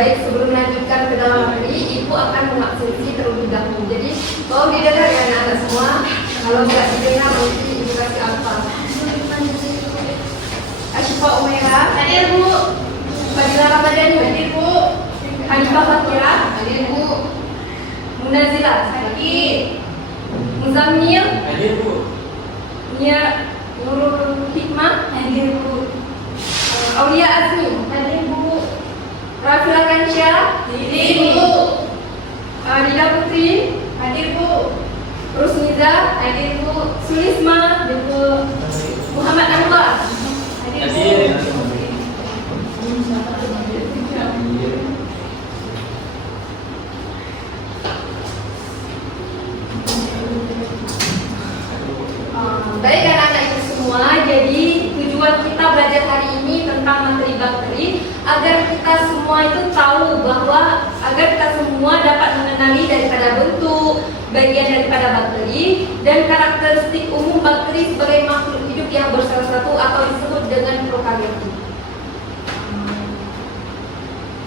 Baik, sebelum melanjutkan ke dalam materi, Ibu akan mengaksesi terlebih dahulu. Jadi, tolong didengar ya anak-anak semua. Kalau nggak didengar, nanti Ibu kasih apa? Asyifa Umaira, hadir Bu. Fadila Ramadhani, hadir Bu. Hanifah Fatira, hadir Bu. Munazila, hadir. Muzammil, hadir Bu. Nia Nurul Hikmah, hadir Bu. Aulia Azmi, hadir Bu. Rafila Kansya, hadir Bu. Dida Putri, hadir Bu. Rusniza, hadir Bu. Sulisma, hadir Bu. Muhammad Anwar, hadir Bu. Baik anak-anak itu semua, jadi tujuan kita belajar hari ini tentang materi bakteri agar kita semua itu tahu bahwa agar kita semua dapat mengenali daripada bentuk, bagian daripada bakteri dan karakteristik umum bakteri sebagai makhluk hidup yang bersatu satu atau disebut dengan prokarioti.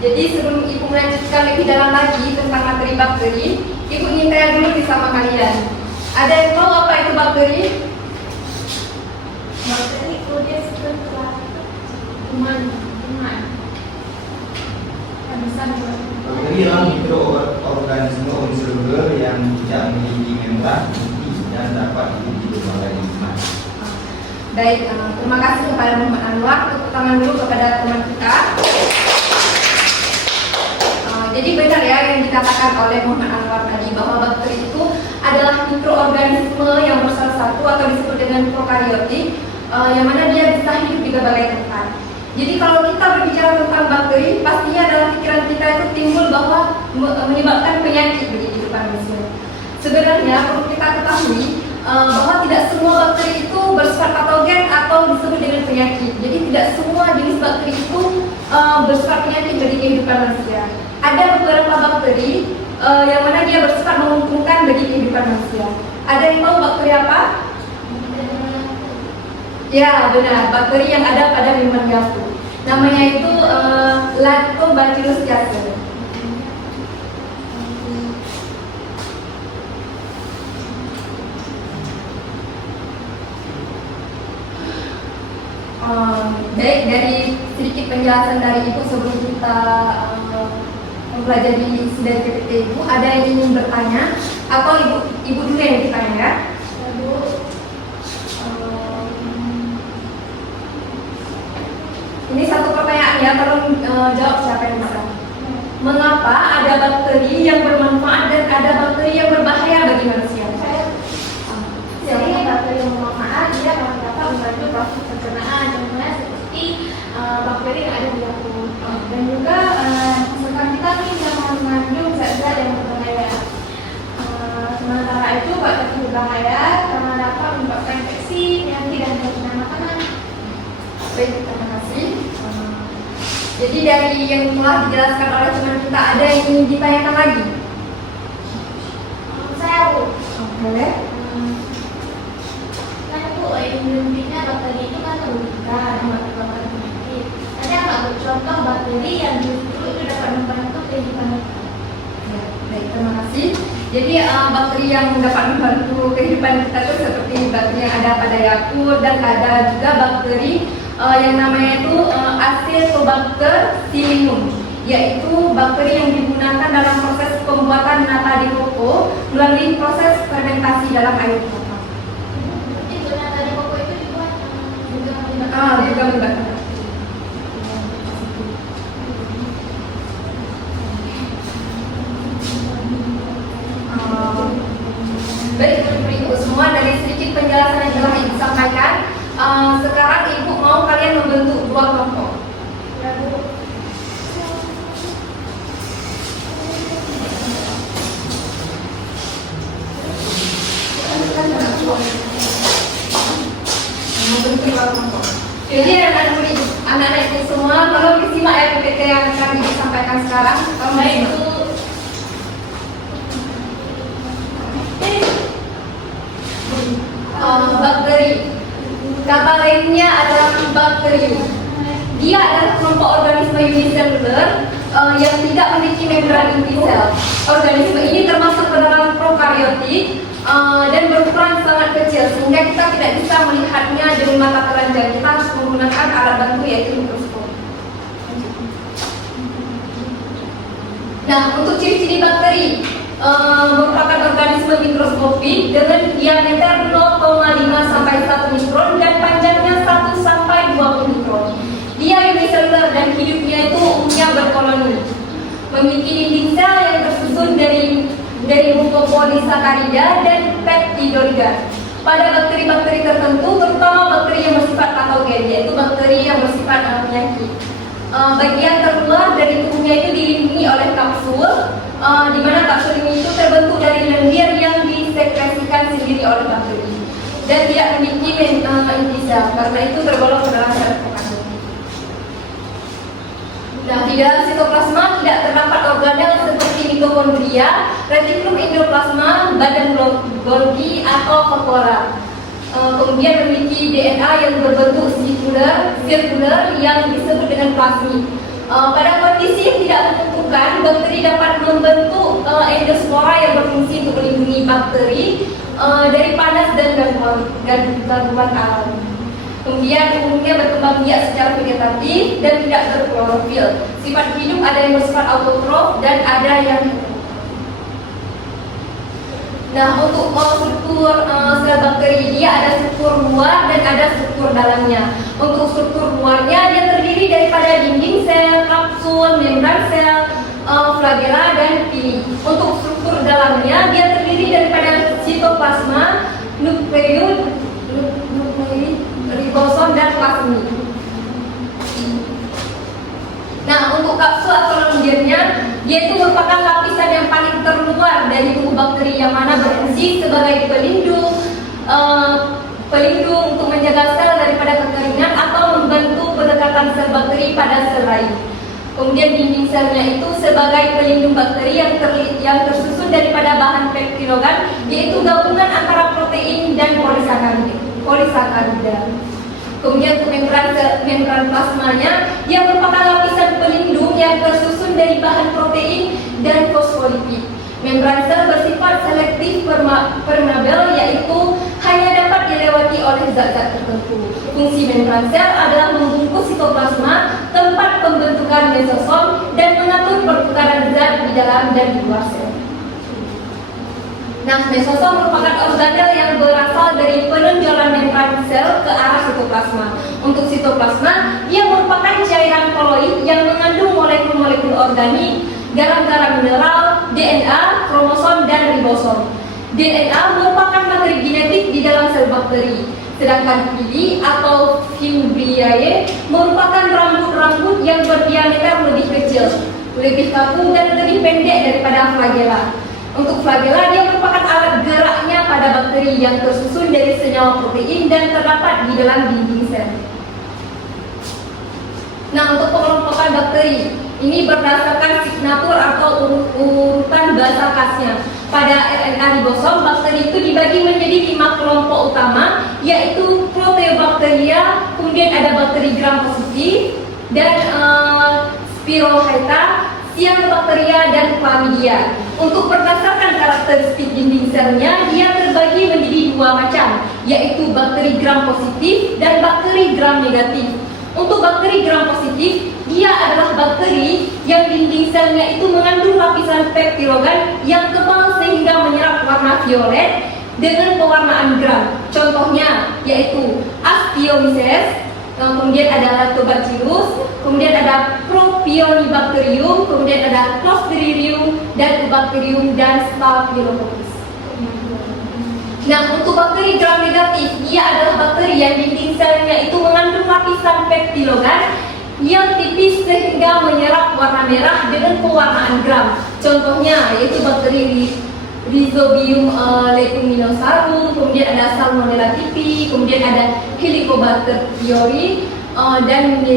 Jadi sebelum Ibu melanjutkan lebih dalam lagi tentang materi bakteri, Ibu ingin tanya dulu bersama kalian. Ada yang tahu apa itu bakteri? Bakteri itu dia setelah kuman. Bakteri adalah mikroorganisme uniseluler yang tidak memiliki membran inti dan dapat hidup di berbagai lingkungan. Baik, terima kasih kepada Muhammad Anwar. Tepuk tangan dulu kepada teman kita. Jadi benar ya yang dikatakan oleh Muhammad Anwar tadi bahwa bakteri itu adalah mikroorganisme yang bersatu atau disebut dengan prokariotik, yang mana dia bisa hidup di berbagai tempat. Jadi kalau kita berbicara tentang bakteri, pastinya dalam pikiran kita itu timbul bahwa menyebabkan penyakit bagi kehidupan manusia. Sebenarnya perlu kita ketahui bahwa tidak semua bakteri itu bersifat patogen atau disebut dengan penyakit. Jadi tidak semua jenis bakteri itu bersifat penyakit bagi kehidupan manusia. Ada beberapa bakteri yang mana dia bersifat menguntungkan bagi kehidupan manusia. Ada yang tahu bakteri apa? Ya benar, bakteri yang ada pada minuman gafu. Namanya itu Lactobacillus casei. Baik, dari sedikit penjelasan dari Ibu sebelum kita mempelajari isi dari PPT Ibu, ada yang ingin bertanya atau Ibu dulu yang bertanya ya? Ini satu pertanyaan ya, tolong jawab siapa yang bisa. Mengapa ada bakteri yang bermanfaat dan ada bakteri yang berbahaya bagi manusia? Jadi bakteri yang bermanfaat dia akan dapat membantu proses pencernaan, contohnya seperti bakteri yang ada di jantung dan juga menghasilkan vitamin yang mengandung zat-zat yang berbahaya. Sementara itu bakteri berbahaya karena dapat menyebabkan infeksi, penyakit dan keracunan makanan. Baik, terima kasih. Jadi dari yang telah dijelaskan oleh teman kita, ada yang ingin ditanyakan lagi? Saya Bu. Boleh? Kan Bu, intinya bakteri itu kan terbuka dan bakteri penyakit. Ada nggak Bu contoh bakteri yang justru itu dapat membantu kehidupan kita? Ya, baik, terima kasih. Jadi bakteri yang dapat membantu kehidupan kita itu seperti bakteri yang ada pada Yakult dan ada juga bakteri yang namanya itu Acetobacter pseudomonas, yaitu bakteri yang digunakan dalam proses pembuatan nata di koko melalui proses fermentasi dalam air kelapa. Itu nata di koko itu juga Juga melibatkan. Baik, Ibu semua, dari sedikit penjelasan yang telah Ibu sampaikan, sekarang Ibu mau kalian membentuk dua kelompok. Membentuk dua kelompok. Jadi anak-anak itu semua, tolong disimak ya PPT yang akan Ibu sampaikan sekarang. Baik, itu bakteri. Kata lainnya adalah bakteri. Dia adalah kelompok organisme uniseluler yang tidak memiliki membran inti sel. Organisme ini termasuk ke dalam prokariotik dan berukuran sangat kecil sehingga kita tidak bisa melihatnya dengan mata telanjang. Kita harus menggunakan alat bantu yaitu mikroskop. Nah, untuk ciri-ciri bakteri merupakan organisme mikroskopik dengan diameter 0,5 sampai 1 mikron dan panjangnya 1 sampai 20 mikron. Dia uniseluler dan hidupnya itu umumnya berkoloni. Memiliki dinding sel yang tersusun dari mukopolisakarida dan peptidoglycan. Pada bakteri-bakteri tertentu, terutama bakteri yang bersifat patogen, yaitu bakteri yang bersifat penyakit. Bagian terluar dari tubuhnya itu dilindungi oleh kapsul, di mana kapsul ini itu terbentuk dari lendir yang disekresikan sendiri oleh bakteri dan tidak memiliki inti sel, karena itu tergolong ke dalam sel prokaryotik. Nah, di dalam sitoplasma tidak terdapat organel seperti mitokondria, retikulum endoplasma, badan Golgi atau vakuola. Kemudian memiliki DNA yang berbentuk sirkular yang disebut dengan plasmid. Pada kondisi yang tidak menentukan, bakteri dapat membentuk endospora yang berfungsi untuk melindungi bakteri dari panas dan gangguan alam. Kemudian umumnya berkembang biak secara vegetatif dan tidak berklorofil. Sifat hidup ada yang bersifat autotrof dan ada yang heterotrof. Nah, untuk struktur sel bakteri dia ada struktur luar dan ada struktur dalamnya. Untuk struktur luarnya dia terdiri daripada dinding sel, kapsul, membran sel, flagela dan pili. Untuk struktur dalamnya dia terdiri daripada sitoplasma, nukleus, ribosom dan plasmid. Nah, untuk kapsul atau lendirnya, dia itu merupakan lapisan yang paling terluar dari tubuh bakteri yang mana berfungsi sebagai pelindung untuk menjaga sel daripada kekeringan atau membantu pendekatan sel bakteri pada sel lain. Kemudian dinding selnya itu sebagai pelindung bakteri yang tersusun daripada bahan peptidogan, yaitu gabungan antara protein dan polisakarida. Kemudian untuk membran plasmanya, dia merupakan lapisan pelindung yang tersusun dari bahan protein dan fosfolipid. Membran sel bersifat selektif permeabel, yaitu hanya dapat dilewati oleh zat-zat tertentu. Fungsi membran sel adalah membungkus sitoplasma, tempat pembentukan mesosom, dan mengatur pertukaran zat di dalam dan di luar sel. Nah, mesosom merupakan organel yang berasal dari penonjolan membran sel ke arah sitoplasma. Untuk sitoplasma, ia merupakan cairan koloid yang mengandung molekul-molekul organik, garam-garam mineral, DNA, kromosom, dan ribosom. DNA merupakan materi genetik di dalam sel bakteri, sedangkan pili atau fimbriae merupakan rambut-rambut yang berdiameter lebih kecil, lebih kaku, dan lebih pendek daripada flagela. Untuk flagela, dia merupakan alat geraknya pada bakteri yang tersusun dari senyawa protein dan terdapat di dalam dinding sel. Nah, untuk pengelompokan bakteri, ini berdasarkan signatur atau urutan bahasa khasnya. Pada RNA ribosom, bakteri itu dibagi menjadi 5 kelompok utama, yaitu Proteobacteria, kemudian ada bakteri gram positif, dan Spirochaeta, Cyanobacteria, dan Chlamydia. Untuk berdasarkan karakteristik dinding selnya, dia terbagi menjadi 2 macam, yaitu bakteri gram positif dan bakteri gram negatif. Untuk bakteri gram positif, dia adalah bakteri yang dinding selnya itu mengandung lapisan peptidogan yang tebal sehingga menyerap warna violet dengan pewarnaan gram. Contohnya yaitu Ascomyces, kemudian ada Lactobacillus, kemudian ada Propionibacterium, kemudian ada Clostridium dan Bacterium dan Staphylococcus. Nah, untuk bakteri gram negatif, dia adalah bakteri yang dinding selnya itu mengandung lapisan peptidogan yang tipis sehingga menyerap warna merah dengan pewarnaan gram. Contohnya yaitu bakteri Rhizobium leguminosarum, kemudian ada Salmonella typhi, kemudian ada Helicobacter pylori dan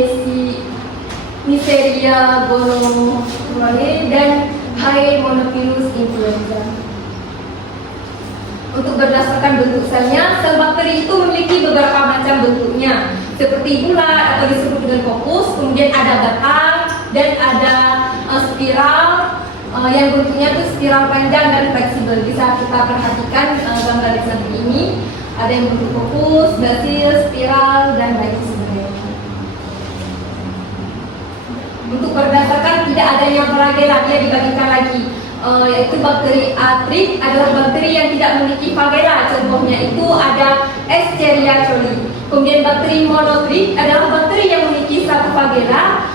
Neisseria gonorrhoeae dan Haemophilus influenza. Untuk berdasarkan bentuk selnya, sel bakteri itu memiliki beberapa macam bentuknya, seperti bulat atau disebut dengan fokus, kemudian ada batang dan ada spiral yang bentuknya itu spiral panjang dan fleksibel. Bisa kita perhatikan gambar di samping ini, ada yang bentuk fokus, basil, spiral dan lain sebagainya. Untuk berdasarkan tidak adanya flagella, dia dibagikan lagi, yaitu bakteri atrik adalah bakteri yang tidak memiliki flagella. Contohnya itu ada Escherichia coli. Kemudian bakteri monotrik adalah bakteri yang memiliki satu flagella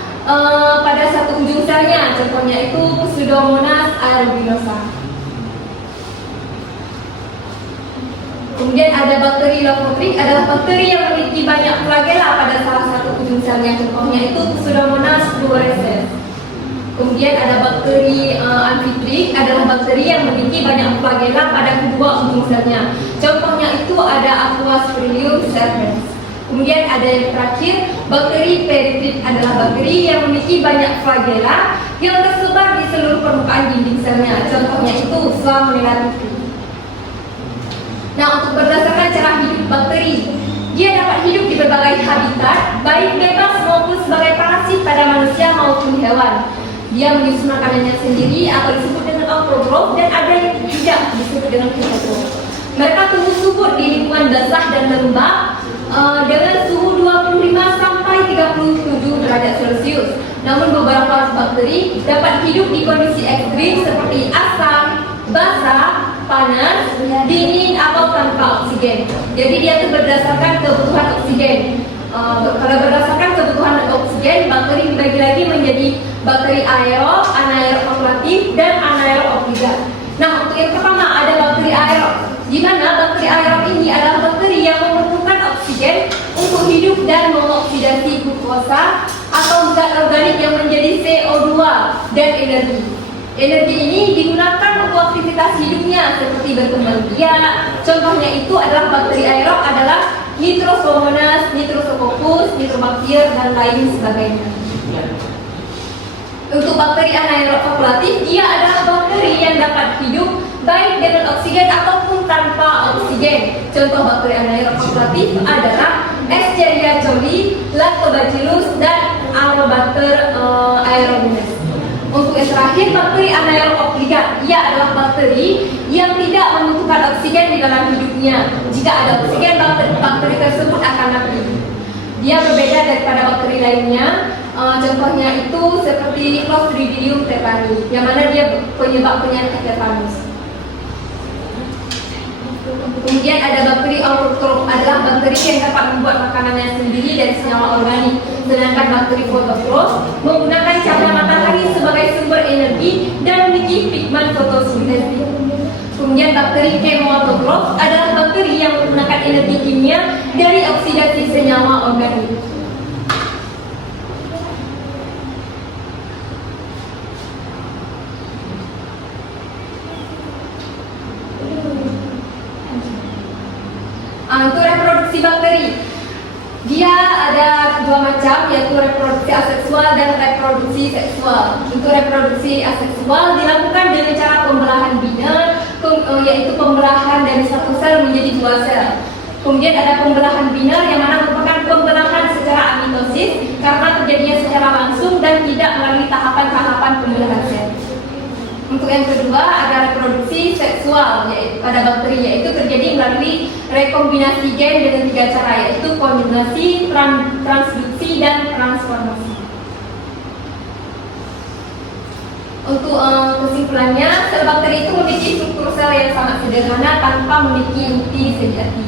pada satu ujung selnya. Contohnya itu Pseudomonas aeruginosa. Kemudian ada bakteri leukotric adalah bakteri yang memiliki banyak flagella pada salah satu ujung selnya. Contohnya itu Pseudomonas fluorescens. Kemudian ada bakteri amfitrik adalah bakteri yang memiliki banyak flagella pada kedua ujung selnya. Contohnya itu ada Aquaspirillum serpens. Kemudian ada yang terakhir, bakteri peritrik adalah bakteri yang memiliki banyak flagella yang tersebar di seluruh permukaan dinding selnya. Contohnya itu Salmonella typhi. Nah, untuk berdasarkan cara hidup bakteri, dia dapat hidup di berbagai habitat, baik bebas maupun sebagai parasit pada manusia maupun hewan. Dia menyusun makanannya sendiri atau disebut dengan autotrof, dan ada yang tidak disebut dengan heterotrof. Mereka tumbuh subur di lingkungan basah dan lembab dengan suhu 25 sampai 37 derajat Celcius. Namun beberapa bakteri dapat hidup di kondisi ekstrim seperti asam, basah, panas, dingin atau tanpa oksigen. Jadi dia itu berdasarkan kebutuhan oksigen. Kalau berdasarkan kebutuhan oksigen, bakteri dibagi lagi menjadi bakteri aerob, anaerob fakultatif, dan anaerob obligat. Nah, untuk yang pertama ada bakteri aerob, di mana bakteri aerob ini adalah bakteri yang memerlukan oksigen untuk hidup dan mengoksidasi glukosa atau zat organik yang menjadi CO2 dan energi. Energi ini digunakan untuk aktivitas hidupnya seperti berkembang biak. Contohnya itu adalah bakteri aerob adalah Nitrosomonas, Nitrosococcus, Nitrobacter, dan lain sebagainya. Untuk bakteri anaerob fakultatif, dia adalah bakteri yang dapat hidup baik dengan oksigen ataupun tanpa oksigen. Contoh bakteri anaerob fakultatif adalah Escherichia coli, Lactobacillus, dan Aerobacter aerogenes. Untuk yang terakhir, bakteri anaerob obligat, ia adalah bakteri yang tidak membutuhkan oksigen di dalam hidupnya. Jika ada oksigen, bakteri tersebut akan mati. Dia berbeda daripada bakteri lainnya. Contohnya itu seperti Clostridium tetani, yang mana dia penyebab penyakit tetanus. Kemudian ada bakteri autotrof, adalah bakteri yang dapat membuat makanannya sendiri dari senyawa organik. Sedangkan bakteri fototrof menggunakan cahaya matahari sebagai sumber energi dan memiliki pigmen fotosintesis. Kemudian bakteri chemoautotrof adalah bakteri yang menggunakan energi kimia dari oksidasi senyawa organik. Untuk reproduksi bakteri, dia ada dua macam, yaitu reproduksi aseksual dan reproduksi seksual. Untuk reproduksi aseksual dilakukan dengan cara pembelahan biner, yaitu pembelahan dari satu sel menjadi dua sel. Kemudian ada pembelahan biner yang mana merupakan pembelahan secara amitosis karena terjadinya secara langsung dan tidak melalui tahapan-tahapan pembelahan sel. Untuk yang kedua ada reproduksi seksual pada bakteri, yaitu terjadi melalui rekombinasi gen dengan tiga cara, yaitu konjugasi, transduksi, dan transformasi. Untuk kesimpulannya, sel bakteri itu memiliki struktur sel yang sangat sederhana tanpa memiliki inti sejati.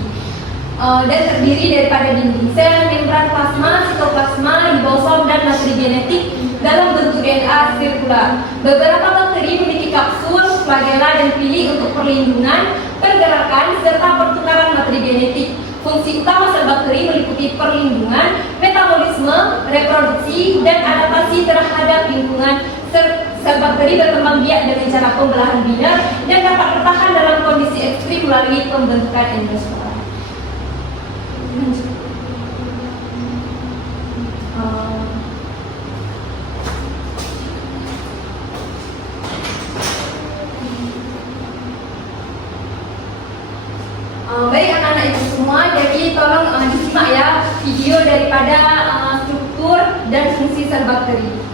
Dan terdiri daripada dinding sel, membran plasma, sitoplasma, ribosom, dan materi genetik dalam bentuk DNA sirkular. Beberapa bakteri memiliki kapsul, flagella, dan pili untuk perlindungan, pergerakan, serta pertukaran materi genetik. Fungsi utama sel bakteri meliputi perlindungan, metabolisme, reproduksi, dan adaptasi terhadap lingkungan. Sel bakteri berkembang biak dengan cara pembelahan biner dan dapat bertahan dalam kondisi ekstrim melalui pembentukan endospora. daripada struktur dan fungsi sel bakteri.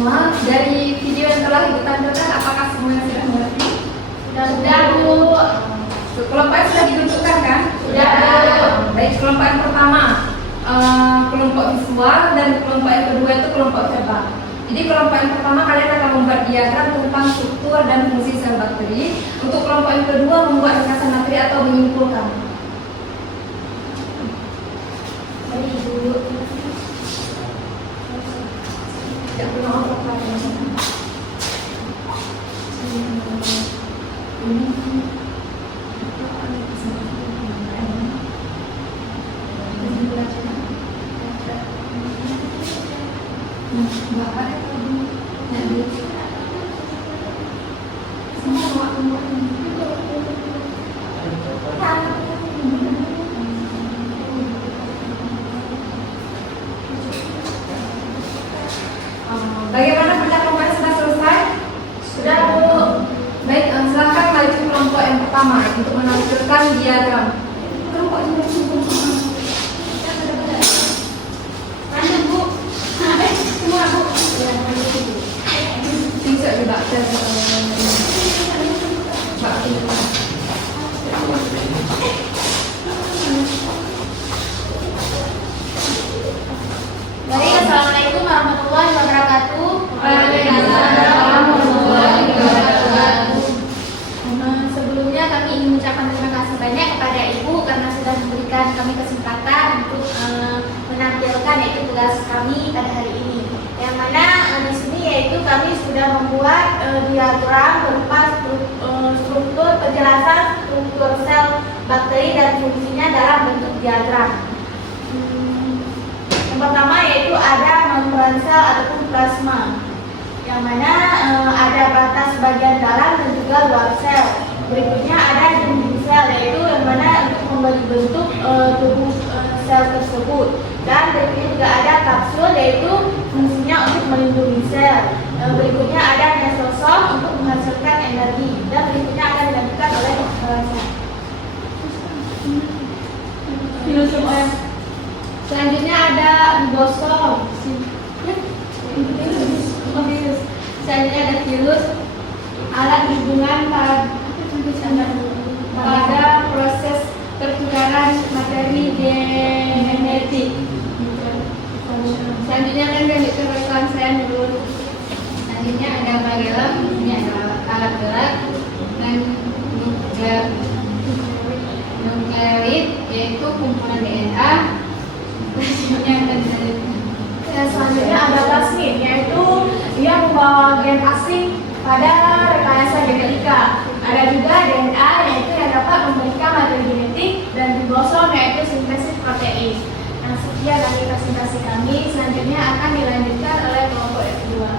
semua. Dari video yang telah Ibu tampilkan, apakah semuanya sudah mengerti? Sudah Bu. Kelompok sudah ditentukan kan? Sudah. Baik, kelompok yang pertama kelompok visual dan kelompok yang kedua itu kelompok verbal. Jadi kelompok yang pertama kalian akan membuat diagram tentang struktur dan fungsi sel bakteri. Untuk kelompok yang kedua membuat ringkasan materi atau menyimpulkan. Dari Ibu. Tidak pernah apa-apa. Bagaimana percakapan sudah selesai? Sudah Bu. Baik, silakan maju kelompok yang pertama untuk menampilkan diagram. Kelompok yang Lanjut Bu. Semua Bu. bisa juga Baik, Assalamualaikum warahmatullahi wabarakatuh. Waalaikumsalam warahmatullahi wabarakatuh. Sebelumnya kami ingin mengucapkan terima kasih banyak kepada Ibu karena sudah memberikan kami kesempatan untuk menampilkan yaitu tugas kami pada hari ini. Yang mana di sini yaitu kami sudah membuat diagram berupa struktur penjelasan struktur sel bakteri dan fungsinya dalam bentuk diagram. Yang pertama yaitu ada membran sel ataupun plasma, yang mana ada batas bagian dalam dan juga luar sel. Berikutnya ada dinding sel, yaitu yang mana untuk memberi bentuk tubuh sel tersebut. Dan berikutnya juga ada kapsul, yaitu fungsinya untuk melindungi sel. Berikutnya ada mesosom untuk menghasilkan energi. Dan berikutnya akan dilanjutkan oleh selanjutnya ada ribosom. Selanjutnya ada virus, alat hubungan pada proses pertukaran materi genetik. Selanjutnya akan dilanjutkan oleh kawan saya dulu. Selanjutnya ada bagelem, ini adalah alat gerak dan nukleoid yaitu kumpulan DNA. Selanjutnya ada plasmid, yaitu dia membawa gen asing pada rekayasa genetika. Ada juga DNA, yaitu yang dapat memberikan materi genetik, dan ribosom yaitu sintesis protein. Nah, sekian dari presentasi kami. Selanjutnya akan dilanjutkan oleh kelompok yang kedua.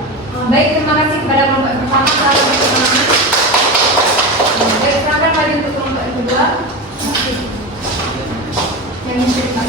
Baik, terima kasih kepada kelompok yang pertama. Selamat bersemangat. Baik, silakan maju untuk kelompok yang kedua. Yang ini cerita.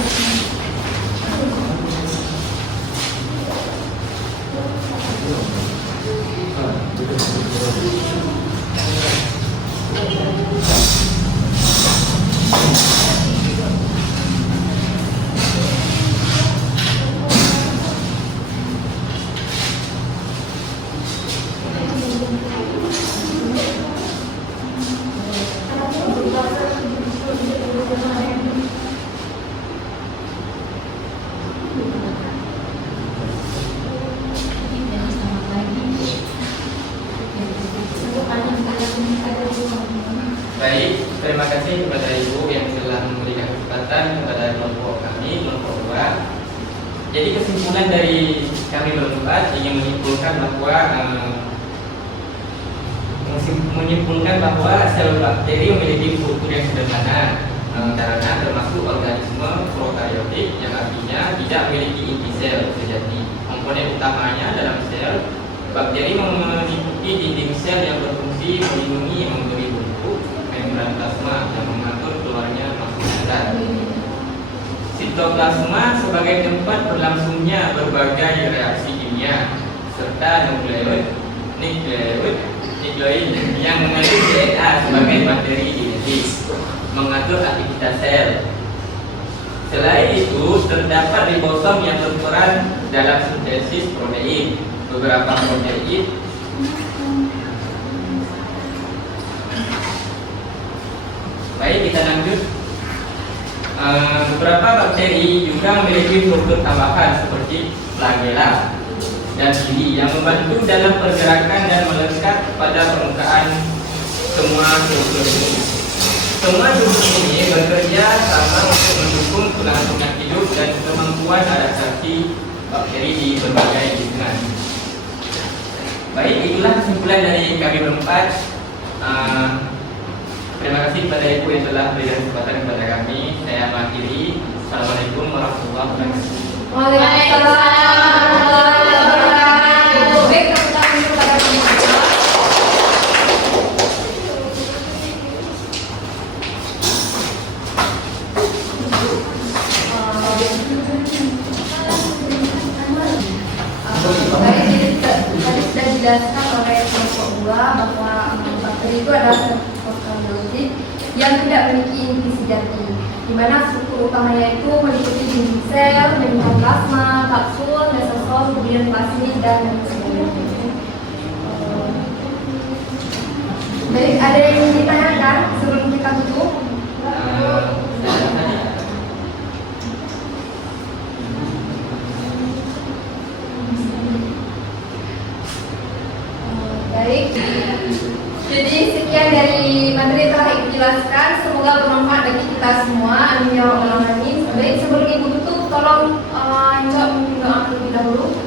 Baik, terima kasih kepada Ibu yang telah memberikan kesempatan kepada kelompok kami, kelompok 2. Jadi kesimpulan dari kami berempat ingin menyimpulkan bahwa sel bakteri memiliki struktur yang sederhana karena termasuk organisme prokaryotik yang artinya tidak memiliki inti sel sejati. Komponen utamanya dalam sel bakteri meliputi dinding sel yang berfungsi melindungi memberi bentuk membran plasma yang mengatur keluarnya masuk zat. Sitoplasma sebagai tempat berlangsungnya berbagai reaksi kimia serta nukleoid yang mengandung DNA sebagai materi genetik mengatur aktivitas sel. Selain itu terdapat ribosom yang berperan dalam sintesis protein. beberapa protein. Baik, kita lanjut. Beberapa bakteri juga memiliki struktur tambahan seperti flagella dan cili yang membantu dalam pergerakan dan melekat pada permukaan semua struktur ini. Semua struktur ini bekerja sama untuk mendukung kelangsungan hidup dan kemampuan adaptasi bakteri di berbagai lingkungan. Baik, itulah kesimpulan dari kami berempat. Terima kasih kepada Ibu yang telah berikan kesempatan kepada kami. Saya mengakhiri. Assalamualaikum warahmatullahi wabarakatuh. Waalaikumsalam warahmatullahi wabarakatuh. Baik, tepuk tangan dulu kepada pemirsa. Tadi sudah dijelaskan oleh kelompok 2 bahwa bakteri itu adalah prokariotik yang tidak memiliki inti sejati, di mana struktur utamanya itu meliputi dinding sel, membrana plasma, kapsul, mesosom, kemudian plasmid dan lain sebagainya. Baik, ada yang ingin ditanyakan sebelum kita tutup? Baik, jadi sekian dari materi yang telah Ibu jelaskan. Semoga bermanfaat bagi kita semua. Amin ya rabbal alamin. Baik, sebelum Ibu tutup, tolong jawab mungkin doa terlebih dahulu.